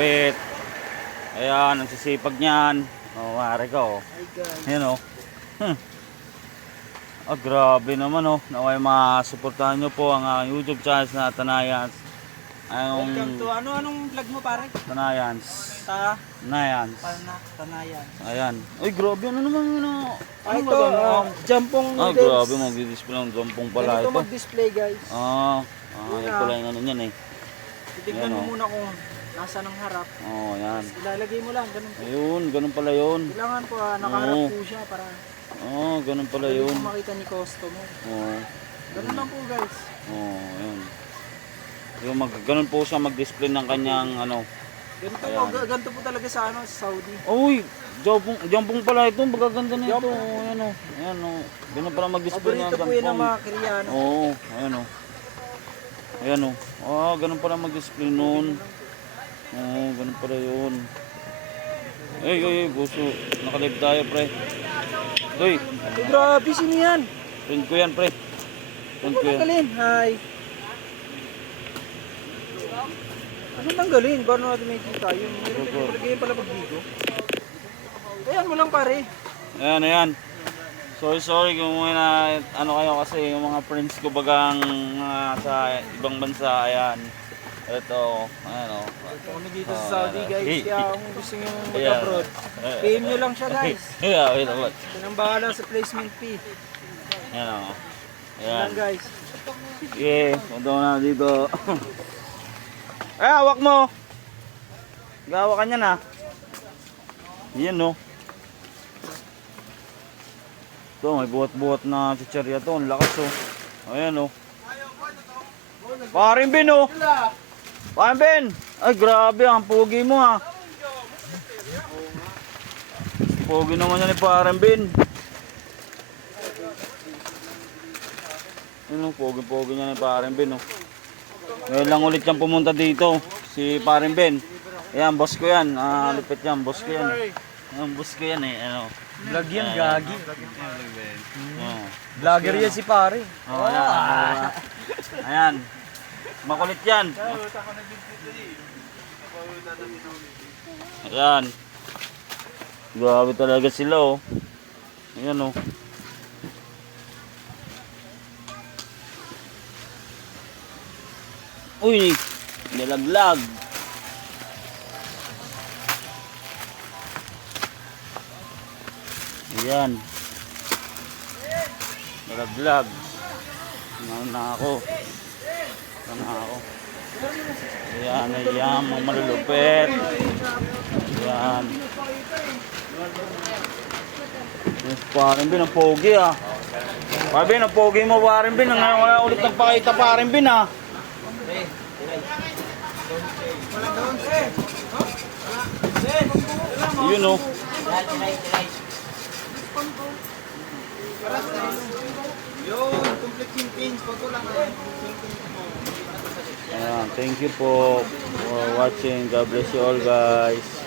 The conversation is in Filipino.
Ayan, nagsisipag niyan. Oh, mare ko. oh. Ay. Ayan oh. Hmm. Ah, grabe naman oh. Naway masuportahan nyo po ang ah, YouTube channel na Tanayans. Welcome to Ang ano anong vlog mo pare? Tanayans. Sa Tanayans. Pana Tanayan. Ayan. Uy, grabe. Ano naman yun? ah? Ay Ano ito, ba yan? ah, jampong Ah, noodles. grabe. Mag-display ng jampong pala Ganito ito. mag-display guys. Ah, ah yan pala yung ano niyan eh. Titignan mo oh. muna kung nasa ng harap. Oh, yan. Ilalagay mo lang, ganun po. Ayun, ganun pala yun. Kailangan po ah, nakaharap Oo. po siya para Oh, ganun pala pwede yun. po makita ni customer. Oh, Ganun lang po guys. oh, ayun. Yung mag, ganun po siya mag-display ng kanyang ano. Ganito po, Ayan. ga- ganito po talaga sa ano, sa Saudi. Uy, jampong, jampong pala ito. Bagaganda na ito. Jampong. Oh, ayan oh. Ayan oh. Ganun pala mag-display ng Paborito po yun ng jampong. mga Koreano. Oo, ayan oh. Ayan oh. Ah, ganun pala mag-display noon. Oo, ganun pala yun. Ay, ay, ay, buso. Nakalive tayo, pre. Uy, Ay, grabe, sino yan? friend ko yan, pre. Friend ko yan. tanggalin? Hi. Ano tanggalin? Paano natin may kita yun? Opo. Palagay pala pag video. Ayan mo lang pare. Ayan, ayan. Sorry, sorry kung may na, ano kayo kasi yung mga friends ko bagang ah, sa ibang bansa, ayan. Ito, ayan o. Ito kami dito sa Saudi guys. hey. Kaya kung gusto nyo mag-abroad, PM nyo lang siya guys. Yeah, wait, wait. Yan ang bahala sa placement fee. Ayan o. Yan guys. Yeah, punta na dito. eh, hawak mo. Gawa ka niyan ah. Yan no. Ito, may buhat-buhat na chicherya to. Ang lakas oh. Ayan oh. Paring bin oh. Paring bin. Ay, grabe. Ang pogi mo ah. Pogi naman yan ni Paring bin. Yun oh, pogi-pogi niya ni Paring bin oh. Ngayon lang ulit yan pumunta dito. Si Paring Ben. Ayan, boss ko yan. Ah, lupit yan. Boss ko yan. Ayan, boss ko yan eh. Ano. Vlog yan, gagi. Oh. Vlogger yan si pare. Oh, ayan. Ayan. Makulit yan. Ayan. Grabe talaga sila oh. Ayan oh. Uy, nilaglag. Ayan. Nilaglag. Ano na ako. Ano na ako. Ayan, ayan, mga malulupit. Ayan. Yes, parang bin, ang pogi ah. Parang bin, ang pogi mo parang bin. Ngayon wala ulit nagpakita parang bin ah. Yun oh. Yun, complete yung pins. Pag lang Ayan, thank you po for watching. God bless you all guys.